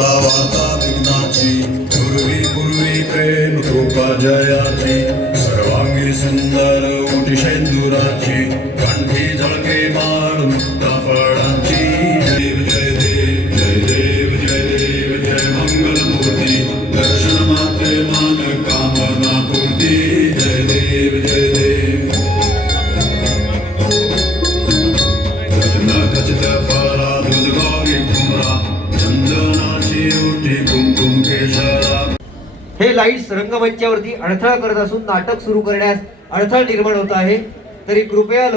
वार्ता वार्ता विघ्नाची पूर्वी पूर्वी प्रेम कृपा जयाची सर्वांगी सुंदर उटी शेंदुराची कंठी झळके माळ मुक्ता फळांची. हे लाईट्स रंगमंचावरती अडथळा करत असून नाटक सुरू करण्यास अडथळा निर्माण होत आहे. तरी कृपया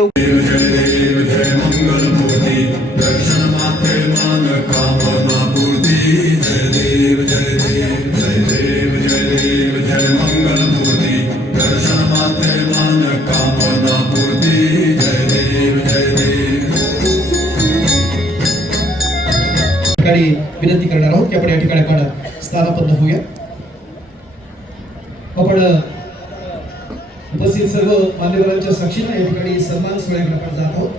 विनंती करणार आहोत की आपण या ठिकाणी आपण स्थानाबद्ध होऊया. आपण उपस्थित सर्व मान्यवरांच्या साक्षीनं या ठिकाणी सन्मान सोहळ्याकडे आपण जात आहोत.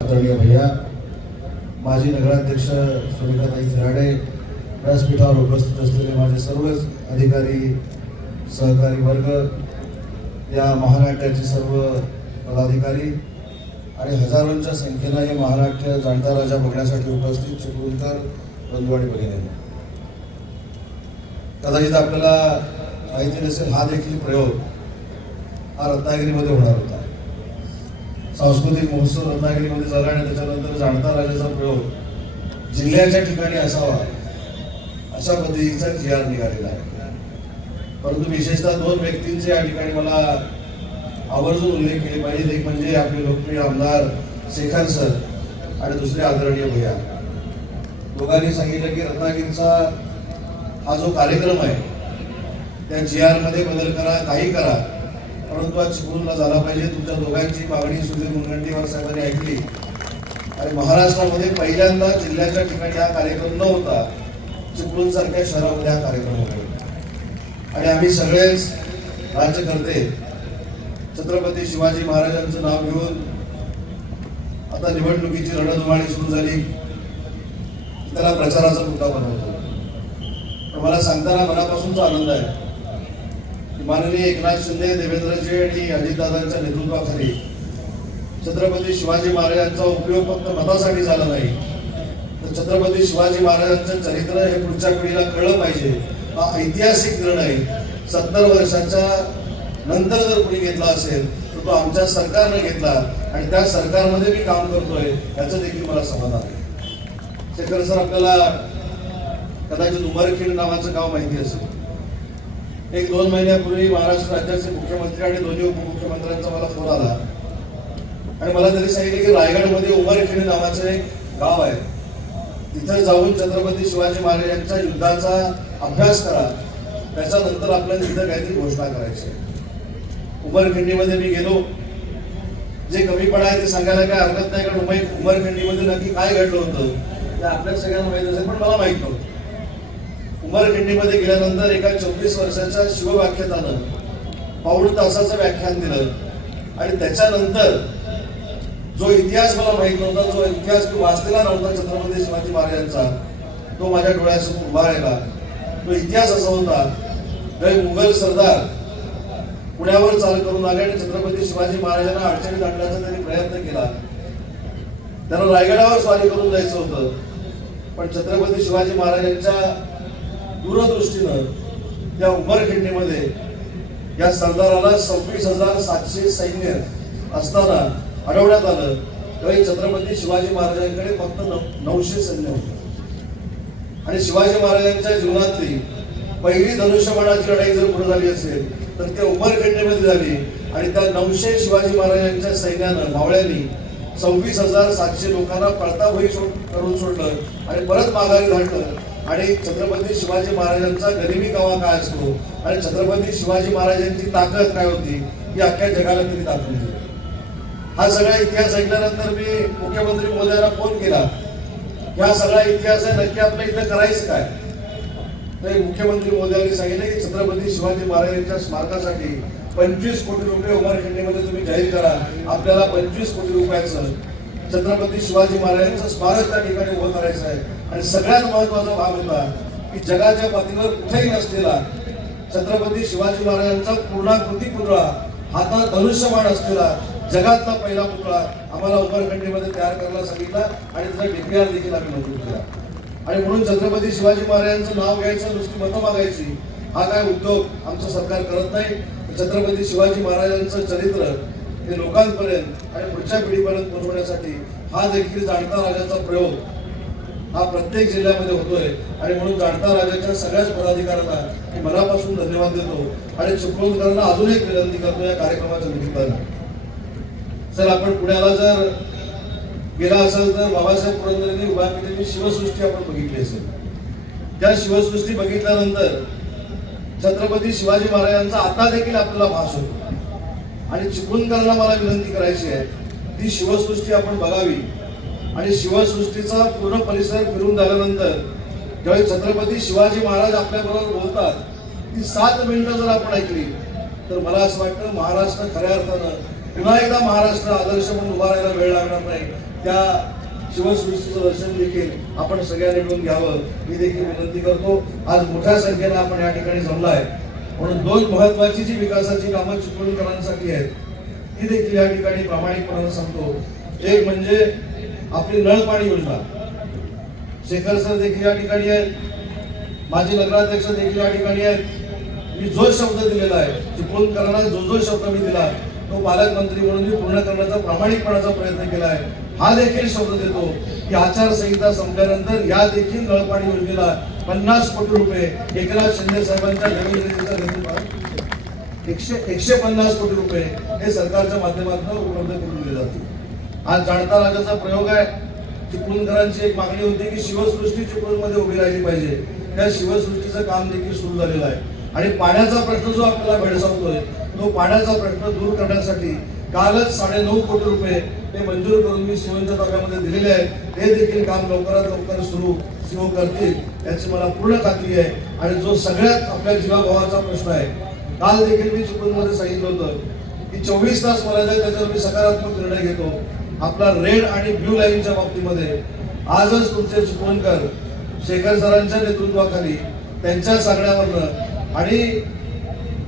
भैया माजी नगराध्यक्ष सुरेखाताई झराडे व्यासपीठावर उपस्थित असलेले माझे सर्वच अधिकारी सहकारी वर्ग या महानाट्याचे सर्व पदाधिकारी आणि हजारोंच्या संख्येनं हे महाराष्ट्र जाणता राजा बघण्यासाठी उपस्थित चिपळूणकर बंधुवाडी भगिनी कदाचित आपल्याला माहिती नसेल हा देखील प्रयोग हा रत्नागिरीमध्ये होणार होता. सांस्कृतिक महोत्सव रत्नागिरीमध्ये झाला आणि त्याच्यानंतर जाणता राजाचा प्रयोग जिल्ह्याच्या ठिकाणी असावा अशा पद्धतीचा जी आर निघालेला आहे. परंतु विशेषतः दोन व्यक्तींचे या ठिकाणी मला आवर्जून उल्लेख केले पाहिजे एक म्हणजे आपले लोकप्रिय आमदार शेखर सर आणि दुसरे आदरणीय भैया. दोघांनी सांगितलं की रत्नागिरीचा हा जो कार्यक्रम आहे त्या जी आरमध्ये बदल करा काही करा परंतु आज चिपळूणला झाला पाहिजे. तुमच्या दोघांची मागणी सुधीर मुनगंटीवार साहेबांनी ऐकली. आणि महाराष्ट्रामध्ये पहिल्यांदा जिल्ह्याच्या ठिकाणी हा कार्यक्रम न होता चिपळूणसारख्या शहरामध्ये हा कार्यक्रम होतो. आणि आम्ही सगळेच राज्यकर्ते छत्रपती शिवाजी महाराजांचं नाव घेऊन आता निवडणुकीची रणधुमाळी सुरू झाली. त्याला प्रचाराचा मुद्दा बनवतो. मला सांगताना मनापासूनचा आनंद आहे. माननीय एकनाथ शिंदे देवेंद्रजी आणि अजितदादांच्या नेतृत्वाखाली छत्रपती शिवाजी महाराजांचा उपयोग फक्त मतासाठी झाला नाही. तर छत्रपती शिवाजी महाराजांचं चरित्र हे पुढच्या पिढीला कळलं पाहिजे. हा ऐतिहासिक निर्णय सत्तर वर्षाच्या नंतर जर कुणी घेतला असेल तर तो आमच्या सरकारनं घेतला आणि त्या सरकारमध्ये मी काम करतोय याचं देखील मला समाधान आहे. शेखर सर आपल्याला कदाचित उमरखेड नावाचं गाव माहिती असेल. एक दोन महिन्यापूर्वी महाराष्ट्र राज्याचे मुख्यमंत्री आणि दोन्ही उपमुख्यमंत्र्यांचा मला फोन आला. आणि मला त्यांनी सांगितलं की रायगडमध्ये उमरखेड नावाचं एक गाव आहे. तिथं जाऊन छत्रपती शिवाजी महाराजांच्या युद्धाचा अभ्यास करा. त्याच्यानंतर आपल्याला तिथं काहीतरी घोषणा करायची उमरखिंडीमध्ये मी गेलो. जे कमीपणा आहे ते सांगायला काय हरकत नाही कारण उमर उमरखिंडीमध्ये नक्की काय घडलं होतं ते आपल्या सगळ्यांना माहीत असेल पण मला माहीत नव्हतं. उमरखिंडीमध्ये गेल्यानंतर एका चोवीस वर्षाच्या शिवव्याख्यातानं पाऊण तासाचं व्याख्यान दिलं. आणि त्याच्यानंतर जो इतिहास मला माहीत नव्हता जो इतिहास मी वाचलेला नव्हता छत्रपती शिवाजी महाराजांचा तो माझ्या डोळ्यासमोर उभा राहिला. तो इतिहास असा होता काही मुघल सरदार पुण्यावर चाल करून आले आणि छत्रपती शिवाजी महाराजांना अडचणीत आणण्याचा त्यांनी प्रयत्न केला. त्यांना रायगडावर स्वारी करून जायचं होतं. पण छत्रपती शिवाजी महाराजांच्या दूरदृष्टीनं या उमरखिंडीमध्ये या सरदाराला सव्वीस हजार सातशे सैन्य असताना अडवण्यात आलं. त्यावेळी छत्रपती शिवाजी महाराजांकडे फक्त नऊ- नऊशे सैन्य होते. आणि शिवाजी महाराजांच्या जीवनातली पहिली धनुष्यबाणाची लढाई जर पुढे झाली असेल तर ते उमरखंडीमध्ये झाली. आणि त्या नऊशे शिवाजी महाराजांच्या सैन्यानं मावळ्यांनी सव्वीस हजार सातशे लोकांना पळता भई सोड करून सोडलं आणि परत माघारी धाडलं. आणि छत्रपती शिवाजी महाराजांचा गरिबी कावा काय असतो? आणि छत्रपती शिवाजी महाराजांची ताकद काय होती? ही अख्ख्या जगाला त्यांनी दाखवली हा सगळा इतिहास ऐकल्यानंतर मी मुख्यमंत्री महोदयाला फोन केला. हा सगळा इतिहास आहे नक्की आपल्या इथं करायचं काय? तर मुख्यमंत्री मोदयांनी सांगितलं की छत्रपती शिवाजी महाराजांच्या स्मारकासाठी पंचवीस कोटी रुपये उमरखिंडीमध्ये तुम्ही जाहीर करा. आपल्याला पंचवीस कोटी रुपयाचं छत्रपती शिवाजी महाराजांचं स्मारक त्या ठिकाणी उभं करायचं आहे. आणि सगळ्यात महत्त्वाचा भाग होता की जगाच्या पातळीवर कुठेही नसलेला छत्रपती शिवाजी महाराजांचा पूर्णाकृती पुतळा हातात धनुष्यबाण असलेला जगातला पहिला पुतळा आम्हाला उपरखंडीमध्ये तयार करायला सांगितला आणि त्याचा डीपीआर देखील आम्ही मंजूर केला. आणि म्हणून छत्रपती शिवाजी महाराजांचं नाव घ्यायचं नुसती मतं मागायची हा काय उद्योग आमचं सरकार करत नाही. छत्रपती शिवाजी महाराजांचं चरित्र ते लोकांपर्यंत आणि पुढच्या पिढीपर्यंत पोहोचवण्यासाठी हा देखील जाणता राजाचा प्रयोग हा प्रत्येक जिल्ह्यामध्ये होतोय. आणि म्हणून जाणता राजाच्या सगळ्याच पदाधिकाऱ्यांना मी मनापासून धन्यवाद देतो. आणि चिपळूणकरांना अजून एक विनंती करतो या कार्यक्रमाच्या निमित्तानं. सर आपण पुण्याला जर गेला असाल तर बाबासाहेब पुरंदरेंनी उभा केलेली शिवसृष्टी आपण बघितली असेल. त्या शिवसृष्टी बघितल्यानंतर छत्रपती शिवाजी महाराजांचा आता देखील आपल्याला भास होतो. आणि चिपळूणकरांना मला विनंती करायची आहे ती शिवसृष्टी आपण बघावी. आणि शिवसृष्टीचा पूर्ण परिसर फिरून झाल्यानंतर ज्यावेळी छत्रपती शिवाजी महाराज आपल्याबरोबर बोलतात ती सात मिनिटं जर आपण ऐकली तर मला असं वाटतं महाराष्ट्र खऱ्या अर्थानं पुन्हा एकदा महाराष्ट्र आदर्श म्हणून उभा राहायला वेळ लागणार नाही. त्या शिवसृष्टीचं दर्शन देखील आपण सगळ्यांनी मिळून घ्यावं ही देखील विनंती करतो. आज मोठ्या संख्येनं आपण या ठिकाणी जमलाय म्हणून दोन महत्वाची जी विकासाची कामं चिपळूणकरांसाठी आहेत ती देखील या ठिकाणी प्रामाणिकपणानं सांगतो. एक म्हणजे आपली नळ पाणी योजना. शेखर सर देखील या ठिकाणी आहेत. माजी नगराध्यक्ष देखील या ठिकाणी आहेत. मी जो शब्द दिलेला आहे चिपळूणकरांना जो जो शब्द मी दिला तो पालकमंत्री म्हणून मी पूर्ण करण्याचा प्रामाणिकपणाचा प्रयत्न केला आहे. हा देखील शब्द देतो की आचारसंहिता संपल्यानंतर या देखील नळपाणी योजनेला पन्नास कोटी रुपये एकनाथ शिंदे साहेबांच्या नवीन एकशे एकशे पन्नास कोटी रुपये हे सरकारच्या माध्यमातून उपलब्ध करून दिले जाते आज जाणता राजाचा प्रयोग आहे. चिपळूणकरांची एक मागणी होती की शिवसृष्टी चिपळूणमध्ये उभी राहिली पाहिजे. त्या शिवसृष्टीचं काम देखील सुरू झालेलं आहे. आणि पाण्याचा प्रश्न जो आपल्याला भेडसावतोय तो पाण्याचा प्रश्न दूर करण्यासाठी कालच साडे नऊ कोटी रुपये ते मंजूर करून मी शिवांच्या ताब्यामध्ये दिलेले आहेत. ते देखील काम लवकरात लवकर सुरू शिव करतील. याची मला पूर्ण खात्री आहे. आणि जो सगळ्यात आपल्या जीवाभावाचा प्रश्न आहे काल देखील मी चिपळूणमध्ये सांगितलं होतं की चोवीस तास मला द्या त्याच्यावर मी सकारात्मक निर्णय घेतो आपला रेड आणि ब्ल्यू लाईनच्या बाबतीमध्ये आजच तुमचे चिपळूणकर शेखर सरांच्या नेतृत्वाखाली त्यांच्या सांगण्यावरनं आणि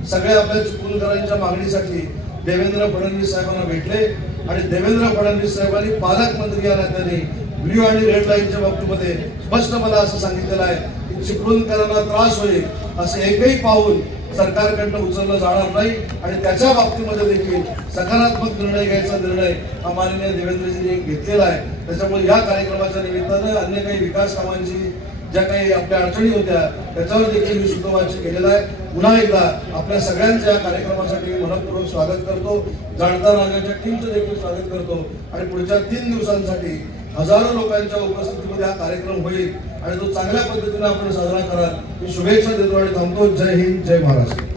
सगळ्या आपल्या चिपळूणकरांच्या मागणीसाठी देवेंद्र फडणवीस साहेबांना भेटले आणि देवेंद्र फडणवीस साहेबांनी पालकमंत्री या नात्याने ब्ल्यू आणि रेड लाईनच्या बाबतीमध्ये स्पष्ट मला असं सांगितलेलं आहे की चिपळूणकरांना त्रास होईल असं एकही पाहून सरकारकडनं उचललं जाणार नाही आणि त्याच्या बाबतीमध्ये देखील सकारात्मक निर्णय घ्यायचा निर्णय हा माननीय देवेंद्रजींनी घेतलेला आहे. त्याच्यामुळे या कार्यक्रमाच्या निमित्तानं अन्य काही विकास कामांची ज्या काही आपल्या अडचणी होत्या त्याच्यावर देखील मी सुतोवाची केलेला आहे. पुन्हा एकदा आपल्या सगळ्यांच्या या कार्यक्रमासाठी मनपूर्वक स्वागत करतो. जाणता राजाच्या टीमचं देखील स्वागत करतो. आणि पुढच्या तीन दिवसांसाठी हजारो लोकांच्या उपस्थितीमध्ये हा कार्यक्रम होईल आणि तो चांगल्या पद्धतीने आपण साजरा कराल. मी शुभेच्छा देतो आणि थांबतो. जय हिंद जय महाराष्ट्र.